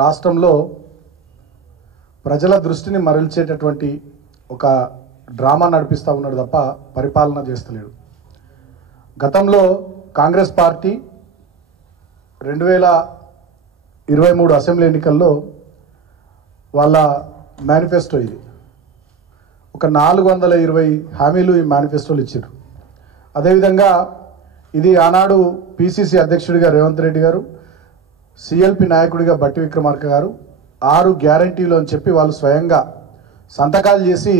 రాష్ట్రంలో ప్రజల దృష్టిని మరల్చేటటువంటి ఒక డ్రామా నడిపిస్తూ ఉన్నాడు తప్ప పరిపాలన చేస్తలేడు. గతంలో కాంగ్రెస్ పార్టీ 2023 అసెంబ్లీ ఎన్నికల్లో వాళ్ళ మేనిఫెస్టో ఇది ఒక 420 హామీలు ఈ మేనిఫెస్టోలు ఇచ్చారు. అదేవిధంగా ఇది ఆనాడు పిసిసి అధ్యక్షుడిగా రేవంత్ రెడ్డి గారు, సిఎల్పి నాయకుడిగా బట్టి విక్రమార్క గారు 6 గ్యారంటీలు అని చెప్పి వాళ్ళు స్వయంగా సంతకాలు చేసి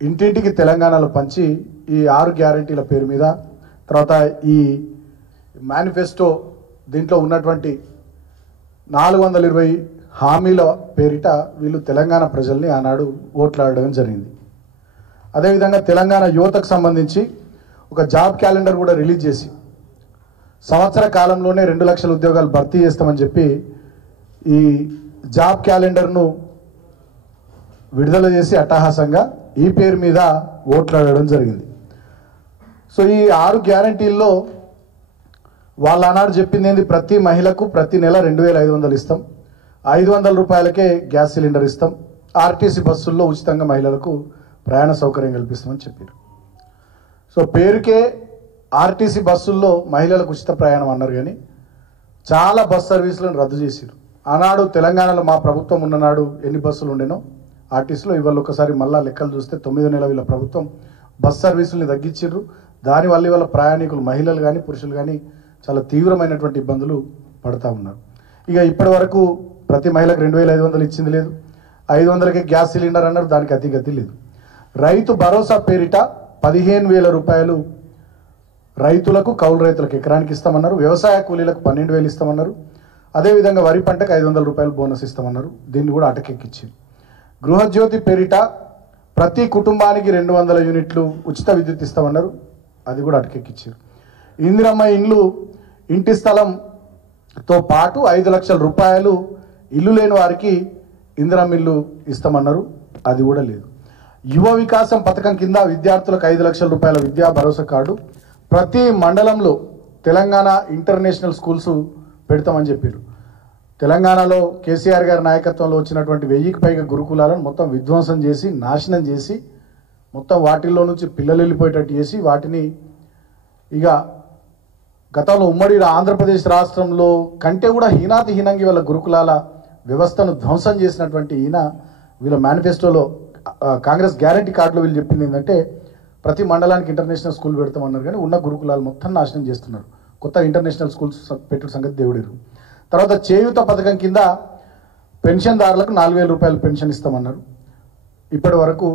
ఇంటింటికి తెలంగాణలో పంచి ఈ 6 గ్యారంటీల పేరు మీద తర్వాత ఈ మేనిఫెస్టో దీంట్లో ఉన్నటువంటి 420 హామీల పేరిట వీళ్ళు తెలంగాణ ప్రజల్ని ఆనాడు ఓట్లాడడం జరిగింది. అదేవిధంగా తెలంగాణ యువతకు సంబంధించి ఒక జాబ్ క్యాలెండర్ కూడా రిలీజ్ చేసి సంవత్సర కాలంలోనే 2 లక్షల ఉద్యోగాలు భర్తీ చేస్తామని చెప్పి ఈ జాబ్ క్యాలెండర్ను విడుదల చేసి అట్టహాసంగా ఈ పేరు మీద ఓట్లాడడం జరిగింది. సో ఈ 6 గ్యారంటీల్లో వాళ్ళ ఆనాడు చెప్పింది ఏంది, ప్రతి మహిళకు ప్రతి నెల 2500 ఇస్తాం, 500 రూపాయలకే గ్యాస్ సిలిండర్ ఇస్తాం, ఆర్టీసీ బస్సుల్లో ఉచితంగా మహిళలకు ప్రయాణ సౌకర్యం కల్పిస్తామని చెప్పారు. సో పేరుకే ఆర్టీసీ బస్సుల్లో మహిళలకు ఉచిత ప్రయాణం అన్నారు, కానీ చాలా బస్ సర్వీసులను రద్దు చేశారు. ఆనాడు తెలంగాణలో మా ప్రభుత్వం ఉన్ననాడు ఎన్ని బస్సులు ఉండేనో ఆర్టీసీలో, ఇవాళ ఒకసారి మళ్ళా లెక్కలు చూస్తే 9 నెలల వీళ్ళ ప్రభుత్వం బస్ సర్వీసుల్ని తగ్గించారు. దానివల్ల ఇవాళ ప్రయాణికులు మహిళలు కానీ పురుషులు కానీ చాలా తీవ్రమైనటువంటి ఇబ్బందులు పడుతూ ఉన్నారు. ఇక ఇప్పటి వరకు ప్రతి మహిళకు 2500 ఇచ్చింది లేదు, 500కే గ్యాస్ సిలిండర్ అన్నారు, దానికి అతిగతి లేదు. రైతు భరోసా పేరిట 15,000 రూపాయలు రైతులకు, కౌలు రైతులకు ఎకరానికి ఇస్తామన్నారు. వ్యవసాయ కూలీలకు 12,000 ఇస్తామన్నారు. అదేవిధంగా వరి పంటకు 500 రూపాయలు బోనస్ ఇస్తామన్నారు. దీన్ని కూడా అటకెక్కించారు. గృహజ్యోతి పేరిట ప్రతి కుటుంబానికి 200 యూనిట్లు ఉచిత విద్యుత్ ఇస్తామన్నారు. అది కూడా అటకెక్కించారు. ఇందిరమ్మ ఇండ్లు, ఇంటి స్థలంతో పాటు 5 లక్షల రూపాయలు ఇల్లు లేని వారికి ఇందిరమ్మ ఇల్లు ఇస్తామన్నారు. అది కూడా లేదు. యువ వికాసం పథకం కింద విద్యార్థులకు 5 లక్షల రూపాయల విద్యా భరోసా కార్డు, ప్రతి మండలంలో తెలంగాణ ఇంటర్నేషనల్ స్కూల్స్ పెడతామని చెప్పారు. తెలంగాణలో కేసీఆర్ గారి నాయకత్వంలో వచ్చినటువంటి 1000కి పైగా గురుకులాలను మొత్తం విధ్వంసం చేసి నాశనం చేసి మొత్తం వాటిల్లో నుంచి పిల్లలు వెళ్ళిపోయేటట్టు చేసి వాటిని ఇక గతంలో ఉమ్మడి ఆంధ్రప్రదేశ్ రాష్ట్రంలో కంటే కూడా హీనంగా వీళ్ళ గురుకులాల వ్యవస్థను ధ్వంసం చేసినటువంటి ఈయన వీళ్ళ మేనిఫెస్టోలో కాంగ్రెస్ గ్యారంటీ కార్డులో వీళ్ళు చెప్పింది ఏంటంటే ప్రతి మండలానికి ఇంటర్నేషనల్ స్కూల్ పెడతామన్నారు, కానీ ఉన్న గురుకులాలు మొత్తం నాశనం చేస్తున్నారు. కొత్త ఇంటర్నేషనల్ స్కూల్స్ పెట్టిన సంగతి దేవుడిరు. తర్వాత చేయూత పథకం కింద పెన్షన్దారులకు 4,000 రూపాయలు పెన్షన్ ఇస్తామన్నారు. ఇప్పటి వరకు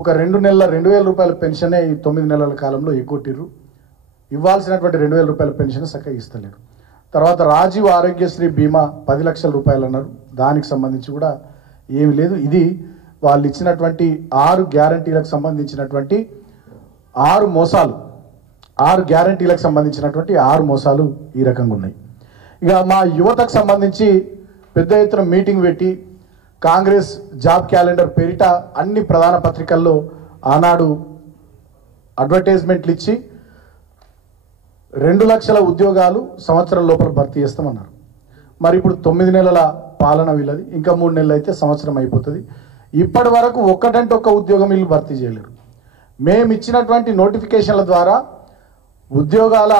ఒక 2 నెలల 2,000 రూపాయల పెన్షనే ఈ 9 నెలల కాలంలో ఎగ్గొట్టిర్రు. ఇవ్వాల్సినటువంటి 2,000 రూపాయల పెన్షన్ చక్కగా ఇస్తలేరు. తర్వాత రాజీవ్ ఆరోగ్యశ్రీ బీమా 10 లక్షల రూపాయలు అన్నారు. దానికి సంబంధించి కూడా ఏమి లేదు. ఇది వాళ్ళు ఇచ్చినటువంటి 6 గ్యారంటీలకు సంబంధించినటువంటి 6 మోసాలు. 6 గ్యారంటీలకు సంబంధించినటువంటి 6 మోసాలు ఈ రకంగా ఉన్నాయి. ఇక మా యువతకు సంబంధించి పెద్ద ఎత్తున మీటింగ్ పెట్టి కాంగ్రెస్ జాబ్ క్యాలెండర్ పేరిట అన్ని ప్రధాన పత్రికల్లో ఆనాడు అడ్వర్టైజ్మెంట్లు ఇచ్చి 2 లక్షల ఉద్యోగాలు సంవత్సరం లోపల భర్తీ చేస్తామన్నారు. మరి ఇప్పుడు 9 నెలల పాలన వీళ్ళది, ఇంకా 3 నెలలు అయితే సంవత్సరం అయిపోతుంది. ఇప్పటి వరకు ఒక్కటంటే ఒక్క ఉద్యోగం వీళ్ళు భర్తీ చేయలేరు. మేము ఇచ్చినటువంటి నోటిఫికేషన్ల ద్వారా ఉద్యోగాల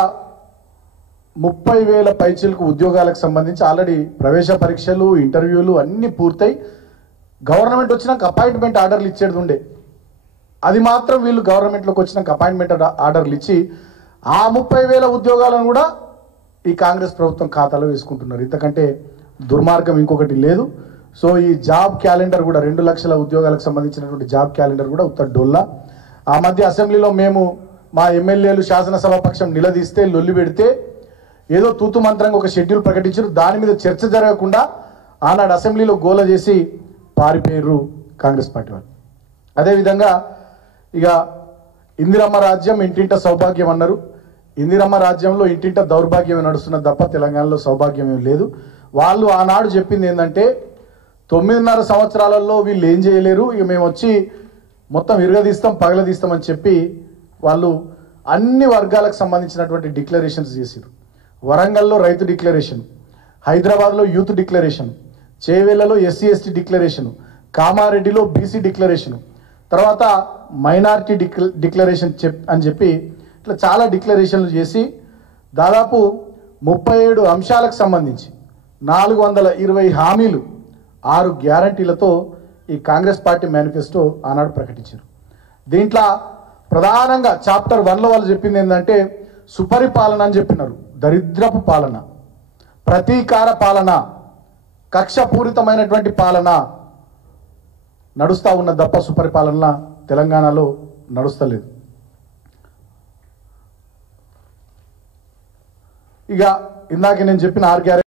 30,000 పైచీలకు ఉద్యోగాలకు సంబంధించి ఆల్రెడీ ప్రవేశ పరీక్షలు, ఇంటర్వ్యూలు అన్నీ పూర్తయి గవర్నమెంట్ వచ్చినాక అపాయింట్మెంట్ ఆర్డర్లు ఇచ్చేది ఉండే. అది మాత్రం వీళ్ళు గవర్నమెంట్లోకి వచ్చినాక అపాయింట్మెంట్ ఆర్డర్లు ఇచ్చి ఆ 30,000 ఉద్యోగాలను కూడా ఈ కాంగ్రెస్ ప్రభుత్వం ఖాతాలో వేసుకుంటున్నారు. ఇంతకంటే దుర్మార్గం ఇంకొకటి లేదు. సో ఈ జాబ్ క్యాలెండర్ కూడా 2 లక్షల ఉద్యోగాలకు సంబంధించినటువంటి జాబ్ క్యాలెండర్ కూడా ఉత్తర డొల్లా. ఆ మధ్య అసెంబ్లీలో మేము మా ఎమ్మెల్యేలు శాసనసభ పక్షం నిలదీస్తే లొల్లి పెడితే ఏదో తూతు మంత్రంగా ఒక షెడ్యూల్ ప్రకటించారు. దాని మీద చర్చ జరగకుండా ఆనాడు అసెంబ్లీలో గోల చేసి పారిపోయారు కాంగ్రెస్ పార్టీ వాళ్ళు. అదేవిధంగా ఇక ఇందిరమ్మ రాజ్యం, ఇంటింట సౌభాగ్యం అన్నారు. ఇందిరమ్మ రాజ్యంలో ఇంటింట దౌర్భాగ్యమే నడుస్తున్నది తప్ప తెలంగాణలో సౌభాగ్యం ఏం లేదు. వాళ్ళు ఆనాడు చెప్పింది ఏంటంటే 9.5 సంవత్సరాలలో వీళ్ళు ఏం చేయలేరు, ఇక మేము వచ్చి మొత్తం విరగదీస్తాం, పగలదీస్తామని చెప్పి వాళ్ళు అన్ని వర్గాలకు సంబంధించినటువంటి డిక్లరేషన్స్ చేశారు. వరంగల్లో రైతు డిక్లరేషన్, హైదరాబాద్లో యూత్ డిక్లరేషన్, చేవెళ్లలో ఎస్సీ ఎస్టీ డిక్లరేషను, కామారెడ్డిలో బీసీ డిక్లరేషను, తర్వాత మైనారిటీ డిక్లరేషన్ అని చెప్పి ఇట్లా చాలా డిక్లరేషన్లు చేసి దాదాపు 37 అంశాలకు సంబంధించి 420 హామీలు 6 గ్యారంటీలతో ఈ కాంగ్రెస్ పార్టీ మేనిఫెస్టో ఆనాడు ప్రకటించారు. దీంట్లో ప్రధానంగా చాప్టర్ 1లో వాళ్ళు చెప్పింది ఏంటంటే సుపరిపాలన అని చెప్పినారు. దరిద్రపు పాలన, ప్రతీకార పాలన, కక్షపూరితమైనటువంటి పాలన నడుస్తూ ఉన్న తప్ప సుపరిపాలన తెలంగాణలో నడుస్తలేదు. ఇక ఇందాక నేను చెప్పిన 6